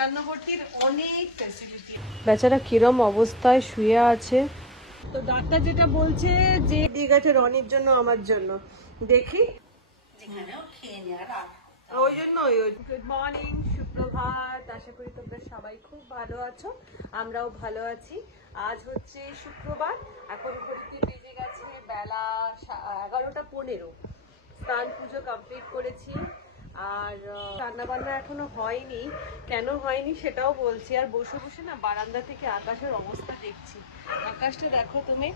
একান্নবর্তীর অনেক ফ্যাসিলিটি। বেচারা কিরম অবস্থায় শুয়ে আছে। তো ডাক্তার যেটা বলছে যে দিয়ে গেছে রনির জন্য আমার জন্য, দেখি ওই জন্য। গুড মর্নিং, সুপ্রভাত। আশা করি তোমরা সবাই খুব ভালো আছো, আমরাও ভালো আছি। আজ হচ্ছে শুক্রবার, এখন ঘড়িতে বেজে গেছে বেলা 11:15। স্নান পুজো কমপ্লিট করেছি, আর রান্না বান্না এখনো হয়নি। কেন হয়নি সেটাও বলছি। আর বসে বসে না বারান্দা থেকে আকাশের অবস্থা দেখছি। আকাশটা দেখো তুমি,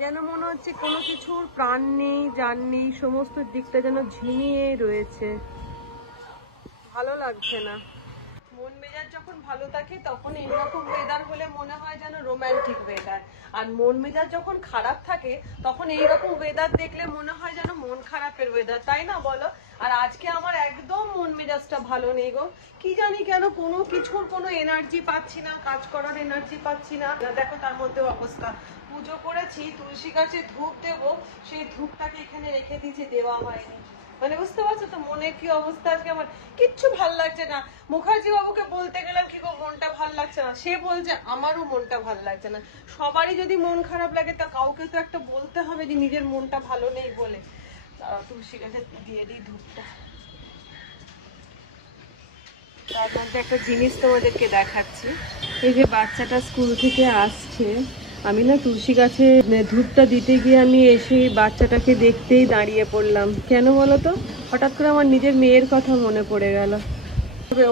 যেন মনে হচ্ছে কোনো কিছুর প্রাণ নেই, জান নেই, সমস্ত দিকটা যেন ঝিমিয়ে রয়েছে, ভালো লাগছে না। মন মেজাজ যখন ভালো থাকে তখন এরকম ওয়েদার হলে মনে হয় যেন রোমান্টিক ওয়েদার, আর মন মেজাজ যখন খারাপ থাকে তখন এইরকম ওয়েদার দেখলে মনে হয় যেন মন খারাপের ওয়েদার, তাই না বলো? আর আজকে আমার একদম মন মেজাজটা ভালো নেই গো, কি জানি কেন, কোনো কিছুর কোনো এনার্জি পাচ্ছি না, কাজ করার এনার্জি পাচ্ছি না। দেখো তার মধ্যে অবস্থা, পুজো করেছি, তুলসী গাছে ধূপ দেবো, সেই ধূপটাকে এখানে রেখে দিয়েছি, দেওয়া হয়নি। মানে বুঝতে পারছো তো মনের কি অবস্থা আজকে। আমার কিচ্ছু ভাল লাগছে না। মুখার্জি বাবুকে বলতে গেলাম কি গো মনটা ভাল লাগছে না, সে বলছে আমারও মনটা ভাল লাগছে না। সবারই যদি মন খারাপ লাগে তা কাউকে তো একটা বলতে হবে যে নিজের মনটা ভালো নেই বলে। তুলসী গাছে দিয়ে দিই ধূপটা। তার মধ্যে একটা জিনিস তোমাদেরকে দেখাচ্ছি। এই যে বাচ্চাটা স্কুল থেকে আসছে, আমি না তুলসী গাছে ধূপটা দিতে গিয়ে আমি এসে বাচ্চাটাকে দেখতেই দাঁড়িয়ে পড়লাম। কেন বলো তো? হঠাৎ করে আমার নিজের মেয়ের কথা মনে পড়ে গেল।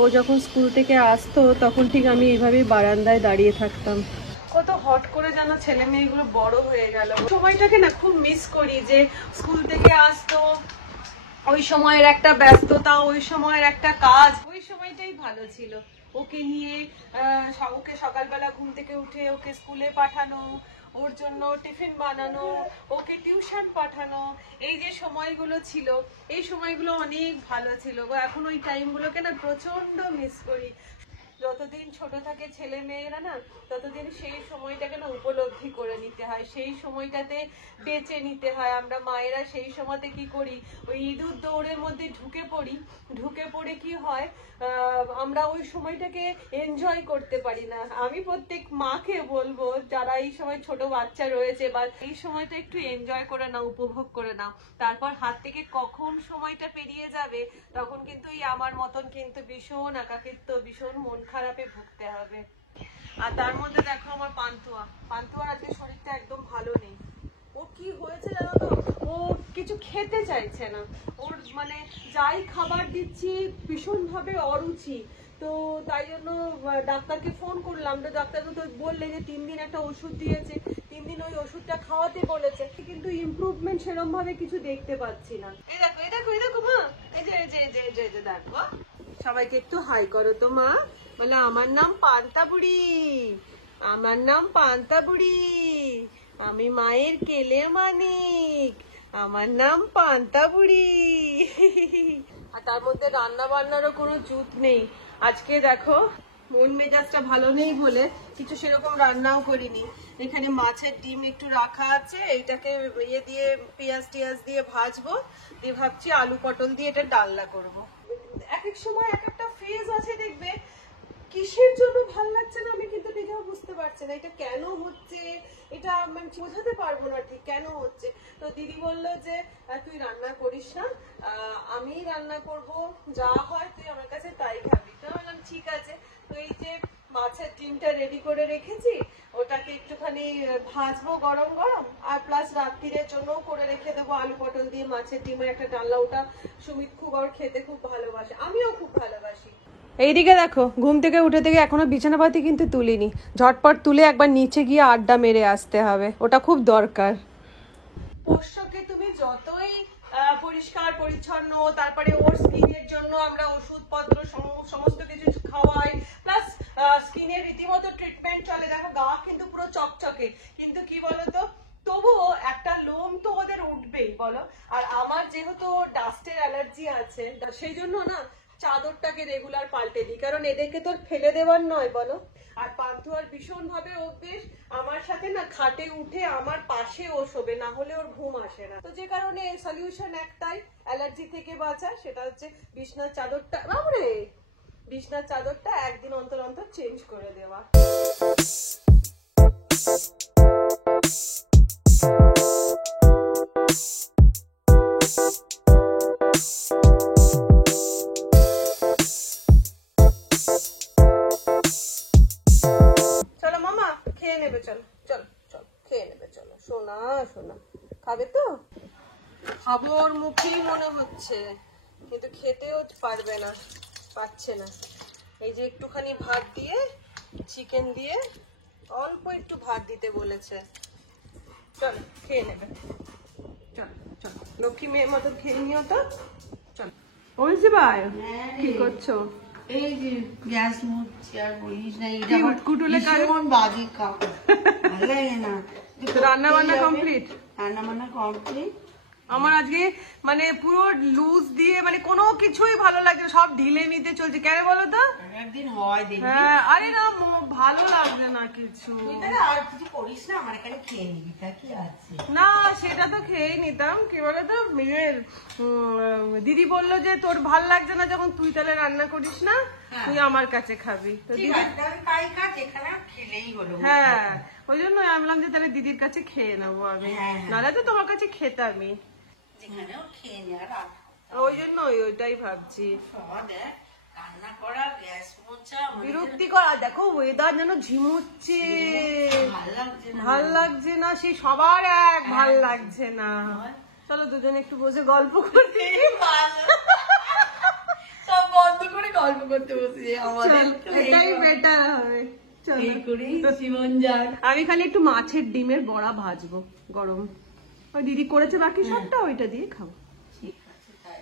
ও যখন স্কুল থেকে আসতো তখন ঠিক আমি এইভাবেই বারান্দায় দাঁড়িয়ে থাকতাম। কত হট করে যেন ছেলে মেয়েগুলো বড় হয়ে গেল। সময়টাকে না খুব মিস করি, যে স্কুল থেকে আসতো, ওই সময়ের একটা ব্যস্ততা, ওই সময়ের একটা কাজ, ওই সময়টাই ভালো ছিল। ওকে নিয়ে ওকে সকালবেলা ঘুম থেকে উঠে ওকে স্কুলে পাঠানো, ওর জন্য টিফিন বানানো, ওকে টিউশন পাঠানো, এই যে সময়গুলো ছিল, এই সময়গুলো অনেক ভালো ছিল গো। এখন ওই টাইমগুলোকে না প্রচন্ড মিস করি। যতদিন ছোট থাকে ছেলে মেয়েরা না, ততদিন সেই সময়টাকে না উপলব্ধি করে নিতে হয়, সেই সময়টাতে বেঁচে নিতে হয়। আমরা মায়েরা সেই সময়তে কি করি, ওই ইঁদুর দৌড়ের মধ্যে ঢুকে পড়ে কি হয়, আমরা ওই সময়টাকে এনজয় করতে পারি না। আমি প্রত্যেক মাকে বলবো যারা এই সময় ছোট বাচ্চা রয়েছে, বা এই সময়টা একটু এনজয় করে নাও, উপভোগ করে নাও। তারপর হাত থেকে কখন সময়টা পেরিয়ে যাবে তখন কিন্তু এই আমার মতন কিন্তু ভীষণ একাকিত্ব, ভীষণ মন খারাপে ভুগতে হবে। আর তার মধ্যে দেখো আমার পান্তুয়ার আজকে শরীরটা একদম ভালো নেই। ও কি হয়েছে জানো তো, ও কিছু খেতে চাইছে না। ওর মানে যাই খাবার দিচ্ছি ভীষণ ভাবে অরুচি। তো তাই জন্য ডাক্তারকে ফোন করলাম, তো ডাক্তার তো বললে যে 3 দিন একটা ওষুধ দিয়েছে, 3 দিন ওই ওষুধটা খাওয়াতে বলেছে, কিন্তু ইমপ্রুভমেন্ট সেরকম ভাবে কিছু দেখতে পাচ্ছি না। এই দেখো মা, এই যে দেখো, সবাইকে একটু হাই করো তো মা। বলে আমার নাম পান্তা বুড়ি, আমার নাম পান্তা বুড়ি, আমি মায়ের কেলে মানিক, আমার নাম পান্তা বুড়ি। আর তার মধ্যে রান্না বান্নারও কোনো জুত নেই। আজকে দেখো মন মেজাজটা ভালো নেই বলে কিছু সেরকম রান্নাও করিনি। এখানে মাছের ডিম একটু রাখা আছে, এইটাকে দিয়ে পেঁয়াজ টিয়াজ দিয়ে ভাজবো, দিয়ে ভাবছি আলু পটল দিয়ে এটা ডালনা করব। এক এক সময় এক একটা ফেজ আছে, দেখবে কিসের জন্য ভাল লাগছে না আমি কিন্তু নিজেও বুঝতে পারছি না। এটা কেন হচ্ছে এটা আমি বোঝাতে পারবো না ঠিক কেন হচ্ছে। তো দিদি বললো যে তুই রান্না করিস না, আমি রান্না করব, যা হয় তুই আমার কাছে তাই খাবি। তো বললাম ঠিক আছে। তো এই যে মাছের ডিমটা রেডি করে রেখেছি, ওটাকে একটুখানি ভাজবো গরম গরম, আর প্লাস রাত্রিরের জন্যও করে রেখে দেবো আলু পটল দিয়ে মাছের ডিমের একটা ডালনা। ওটা সুমিত খুব আর খেতে খুব ভালোবাসে, আমিও খুব ভালোবাসি। এইদিকে দেখো, ঘুম থেকে উঠে থেকে এখনো বিছানাপাতি কিন্তু তুলিনি। ঝটপট তুলে একবার নিচে গিয়ে আড্ডা মেরে আসতে হবে, ওটা খুব দরকার। পোষ্যকে তুমি যতই পরিষ্কার পরিচ্ছন্ন, তারপরে ওর স্কিনের জন্য আমরা ওষুধপত্র সমস্ত কিছু খাওয়াই, প্লাস স্কিনের রীতিমতো ট্রিটমেন্ট চলে। দেখো গা কিন্তু পুরো চকচকে, কিন্তু কি বলতো তবুও একটা লোম তো ওদের উঠবেই বলো। আর আমার যেহেতু ডাস্টের অ্যালার্জি আছে, সেই জন্য না চাদরটাকে রেগুলার পাল্টে দিই, কারণ এদেরকে তোর ফেলে দেওয়ার নয় বলো। আর পান্তুয়ার ভীষণ ভাবে অভ্যেস আমার সাথে না খাটে উঠে আমার পাশে ও শোবে, না হলে ওর ঘুম আসে না। তো যে কারণে সলিউশন একটাই অ্যালার্জি থেকে বাঁচা, সেটা হচ্ছে বিছনার চাদরটা, বাবরে বিছনার চাদরটা একদিন অন্তর অন্তর চেঞ্জ করে দেওয়া। চলো মামা খেয়ে নেবে, চলো চলো চলো খেয়ে নেবে, চলো সোনা সোনা খাবে তো? খাবোর মুখেই মনে হচ্ছে, কিন্তু খেতেও পারবে না, পাচ্ছে না। এই যে একটুখানি ভাত দিয়ে, চিকেন দিয়ে, অল্প একটু ভাত দিতে বলেছে। চলো খেয়ে নেবে, চলো চলো লক্ষ্মী মেয়ের মতো খেয়ে নিও তো। চলো বলছি ভাই, কি করছো? এই যে গ্যাস মুছছি, আর বলিস না, এটা কি কুটুলে কারে? ভীষণ বাজে কাপড়, ভালো লাগে না। রান্না বান্না কমপ্লিট? রান্না বান্না কমপ্লিট। আমার আজকে মানে পুরো লুজ দিয়ে, মানে কোনো কিছুই ভালো লাগছে, সব ঢিলে নিতে চলছে। কেন বলো তো? একদিন হয় দেখবি। হ্যাঁ, আরে না ভালো লাগছে না কিছু। তুই তাহলে আর কিছু করিস না, আমার এখানে খেয়ে নিবি, তা কি আছে? না সেটা তো খেয়েই নিতাম। কি বলতো, মেয়ের দিদি বললো যে তোর ভাল লাগছে না যখন, তুই তাহলে রান্না করিস না, তুই আমার কাছে খাবি। তো ঠিক দিদি, আছে, তাহলে তাই কাজ, এখানে খেলেই হলো। হ্যাঁ ওই জন্য আমি বললাম যে তাহলে দিদির কাছে খেয়ে নেবো আমি, হ্যাঁ। নাহলে তো তোমার কাছে খেতামই। যেখানেও খেয়ে নে, আর ওই জন্য ওইটাই ভাবছি। সব দেখ, রান্না করা, গ্যাস মোছা, বিরক্তিকর। আর দেখো ওয়েদার যেন ঝিমুচ্ছে, ভালো লাগছে না। ভাল লাগছে না, সেই সবার এক ভাল লাগছে না। চলো দুজনে একটু বসে গল্প করতে। সব বন্ধ করে গল্প করতে বসে আমাদের এটাই বেটার হবে। চলো করি জীবন যাক। আমি খালি একটু মাছের ডিমের বড়া ভাজবো গরম, ওই দিদি করেছে বাকি সবটা, ওইটা দিয়ে খাবো। ঠিক আছে তাই।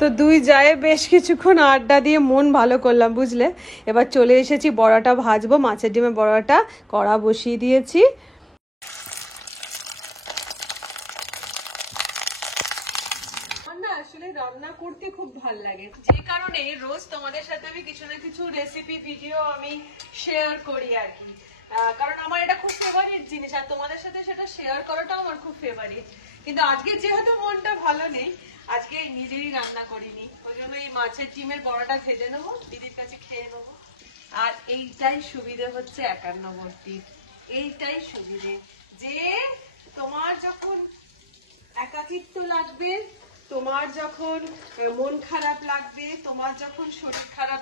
তো দুই যায় বেশ কিছুক্ষণ আড্ডা দিয়ে মন ভালো করলাম, বুঝলে। এবার চলে এসেছি বড়াটা ভাজবো, মাছের ডিমের বড়াটা কড়া বসিয়ে দিয়েছি। আমার না আসলে রান্না করতে খুব ভালো লাগে, যে কারণে রোজ তোমাদের সাথে আমি কিছু না কিছু রেসিপি ভিডিও আমি শেয়ার করি আর কি। কারণ আমার এটা খুব ফেভারিট জিনিস, আর তোমাদের সাথে সেটা শেয়ার করাটাও আমার খুব ফেভারিট। কিন্তু আজকে যেহেতু মনটা ভালো নেই, আজকে নিজেই রান্না করিনি, ওই জন্য এই মাছের ডিমের বড়াটা ভেজে নেবো, দিদির কাছে খেয়ে নেবো। আর এইটাই সুবিধে হচ্ছে একান্নবর্তীর, এইটাই সুবিধে যে তোমার যখন একাকিত্ব লাগবে, তোমার যখন মন খারাপ লাগবে, তোমার যখন শরীর খারাপ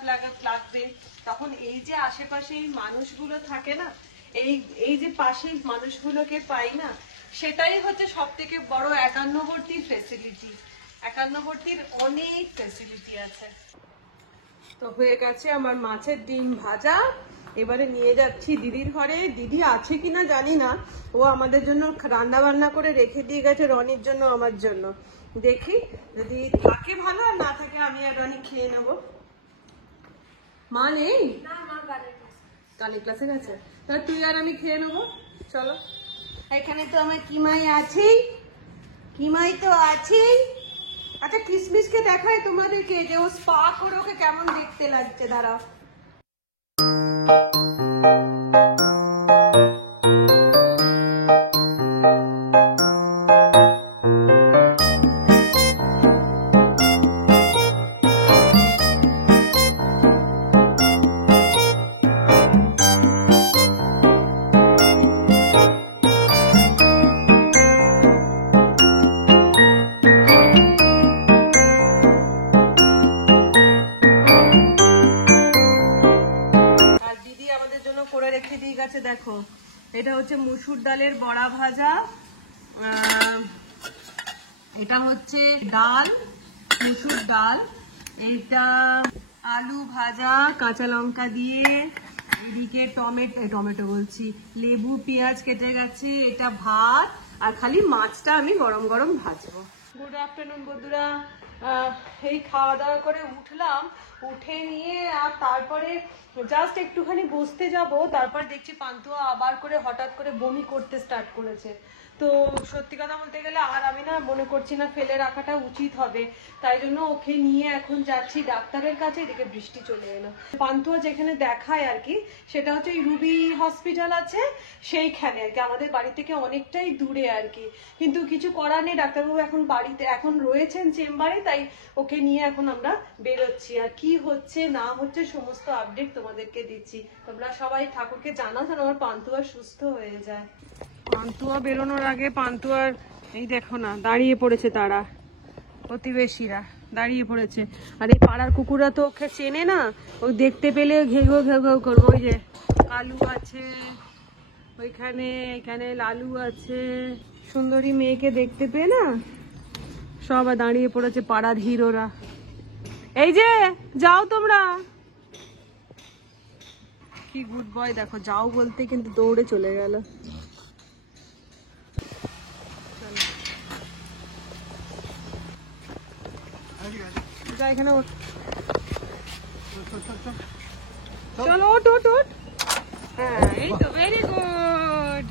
লাগবে, তখন এই যে আশেপাশে এই মানুষগুলো থাকে না, এই যে পাশের মানুষগুলোকে পাই না, সেটাই হচ্ছে সব থেকে বড় একান্নবর্তীর ফেসিলিটি। একান্নবর্তীর অনেক ফেসিলিটি আছে। তো হয়ে গেছে আমার মাছের ডিম ভাজা, এবারে নিয়ে যাচ্ছি দিদির ঘরে। দিদি আছে কিনা জানি না, ও আমাদের জন্য রান্না বান্না করে রেখে দিয়ে গেছে, রনির জন্য আমার জন্য। দেখি যদি থাকে ভালো, আর না থাকে আমি আর রনি খেয়ে নেবো। মা নেই, কালী ক্লাসে গেছে, তাহলে তুই আর আমি খেয়ে নেবো। চলো, এখানে তো আমার কিমাই আছেই, কিমাই তো আছেই। আচ্ছা কিসমিসকে দেখায় তোমাদেরকে যে ও স্পা করে ওকে কেমন দেখতে লাগছে, দাঁড়াও। করে রেখে দিয়ে গেছে, দেখো এটা হচ্ছে মসুর ডালের বড়া ভাজা, এটা হচ্ছে ডাল, মসুর ডাল, এটা আলু ভাজা কাঁচা লঙ্কা দিয়ে, এদিকে টমেটো বলছি, লেবু পেঁয়াজ কেটে গেছে, এটা ভাত, আর খালি মাছটা আমি গরম গরম ভাজবো। গুড আফটারনুন বন্ধুরা, এই খাওয়া দাওয়া করে উঠলাম, উঠে নিয়ে আর তারপরে জাস্ট একটুখানি বসতে যাব, তারপর দেখছি পান্তুয়া আবার করে হঠাৎ করে বমি করতে স্টার্ট করেছে। তো সত্যি কথা বলতে গেলে আর আমি না মনে করছি না ফেলে রাখাটা উচিত হবে, তাই জন্য ওকে নিয়ে এখন যাচ্ছি ডাক্তারের কাছে। এদিকে বৃষ্টি চলে এলো। পান্তুয়া যেখানে দেখায় আর কি, সেটা হচ্ছে এই রুবি হসপিটাল আছে সেইখানে আর কি, আমাদের বাড়ি থেকে অনেকটাই দূরে আর কি। কিন্তু কিছু করার নেই, ডাক্তারবাবু এখন বাড়িতে এখন রয়েছেন চেম্বারে, তাই ওকে নিয়ে এখন আমরা বেরোচ্ছি। আর কি হচ্ছে না হচ্ছে সমস্ত আপডেট তোমাদেরকে দিচ্ছি। তোমরা সবাই ঠাকুরকে জানাও যেন আমার পান্তুয়া সুস্থ হয়ে যায়। পান্তুয়া বেরোনোর আগে পান্তুয়ার এই দেখো না দাঁড়িয়ে পড়েছে, তারা প্রতিবেশীরা দাঁড়িয়ে পড়েছে। আর এই পাড়ার কুকুররা তো ওকে চেনে না, ও দেখতে পেলে ঘেঘো ঘেঘো করবো। ওই যে কালু আছে ওইখানে, এখানে লালু আছে। সুন্দরী মেয়েকে দেখতে পেয়ে না সব দাঁড়িয়ে পড়েছে পাড়ার হিরোরা। এই যে যাও তোমরা, কি গুড বয় দেখো, যাও বলতে কিন্তু দৌড়ে চলে গেল। যা এখানে ওঠ, চলো ওঠ ওঠ ওঠ। হ্যাঁ এই তো, ভেরি গুড।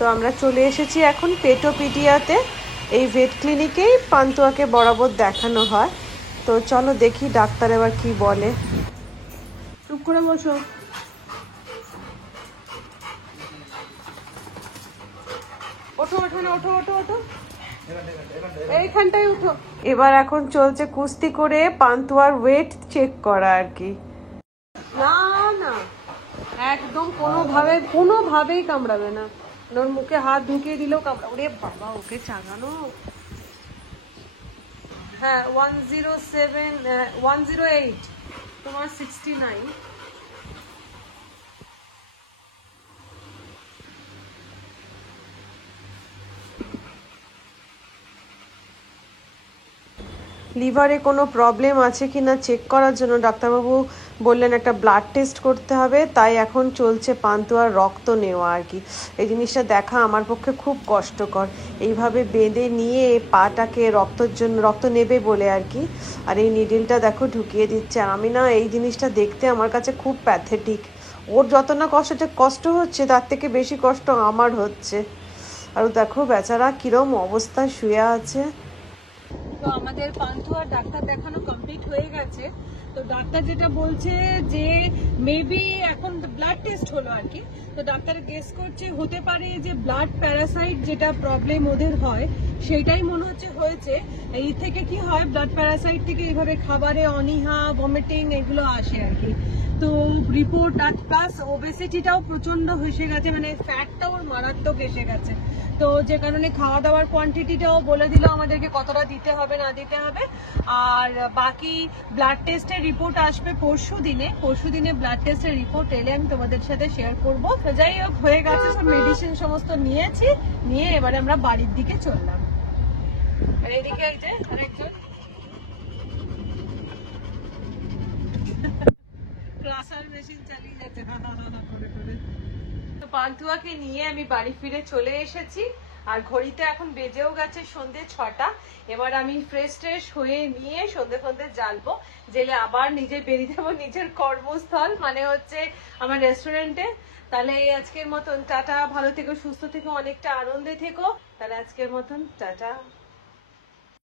তো আমরা চলে এসেছি এখন পেটোপিডিয়াতে। এই ভেট ক্লিনিকেই পান্তুয়াকে বরাবর দেখানো হয়। তো চলো দেখি ডাক্তার এবার কি বলে। চুপ করে বসো। ওঠো ওখানে, ওঠো ওঠো ওঠো, এইখানটায় উঠো। এবার এখন চলছে কুস্তি করে পান্তুয়ার ওয়েট চেক করা আর কি। না না, একদম কোনোভাবেই কামড়াবে না। ওর মুখে হাত ঢুকিয়ে দিলেও কামড়া। ওরে বাবা, ওকে চাগানো। হ্যাঁ 108, তোমার 69। লিভারে কোনো প্রবলেম আছে কিনা চেক করার জন্য ডাক্তারবাবু বললেন একটা ব্লাড টেস্ট করতে হবে। তাই এখন চলছে পান্তুয়ার রক্ত নেওয়া আর কি। এই জিনিসটা দেখা আমার পক্ষে খুব কষ্টকর, এইভাবে বেঁধে নিয়ে পাটাকে রক্ত নেবে বলে আর কি। আর এই নিডলটা দেখো ঢুকিয়ে দিচ্ছে। আর আমি না এই জিনিসটা দেখতে আমার কাছে খুব প্যাথেটিক। ওর যত না কষ্ট হচ্ছে তার থেকে বেশি কষ্ট আমার হচ্ছে। আর দেখো বেচারা কিরম অবস্থায় শুয়ে আছে। তো আমাদের পান্তুয়ার ডাক্তার দেখানো কমপ্লিট হয়ে গেছে। তো ডাক্তার যেটা বলছে যে মেবি এখন ব্লাড টেস্ট হলো আর কি। তো ডাক্তার গেস করছে হতে পারে যে ব্লাড প্যারাসাইট যেটা প্রবলেম ওদের হয় সেটাই মনে হচ্ছে হয়েছে। এই থেকে কি হয়, ব্লাড প্যারাসাইট থেকে এইভাবে খাবারে অনীহা, ভমিটিং এগুলো আসে আর কি। তো রিপোর্ট আর প্লাস ওবেসিটিটাও প্রচন্ড এসে গেছে, মানে ফ্যাটটাও মারাত্মক এসে গেছে। তো যে কারণে খাওয়া দাওয়ার কোয়ান্টিটিটাও বলে দিল আমাদেরকে কতটা দিতে হবে না দিতে হবে। আর বাকি ব্লাড টেস্টের রিপোর্ট আসবে পরশু দিনে ব্লাড টেস্টের রিপোর্ট এলে আমি তোমাদের সাথে শেয়ার করব। তো যাই হোক, হয়ে গেছে, সব মেডিসিন সমস্ত নিয়ে এবারে আমরা বাড়ির দিকে চললাম। আর এদিকে এই যে আরেকজন ক্লাসার মেশিন চালিয়ে যাচ্ছে করে করে। তো পান্তুয়াকে নিয়ে আমি বাড়ি ফিরে চলে এসেছি। আর ঘড়িতে এখন বেজেও গেছে সন্ধ্যে 6টা। এবার আমি ফ্রেশ হয়ে নিয়ে সন্ধ্যে জ্বালবো, জেলে আবার নিজে বেরিয়ে যাবো নিজের কর্মস্থল, মানে হচ্ছে আমার রেস্টুরেন্টে। তাহলে আজকের মতন টাটা, ভালো থেকো, সুস্থ থেকো, অনেকটা আনন্দে থেকো। তাহলে আজকের মতন টাটা।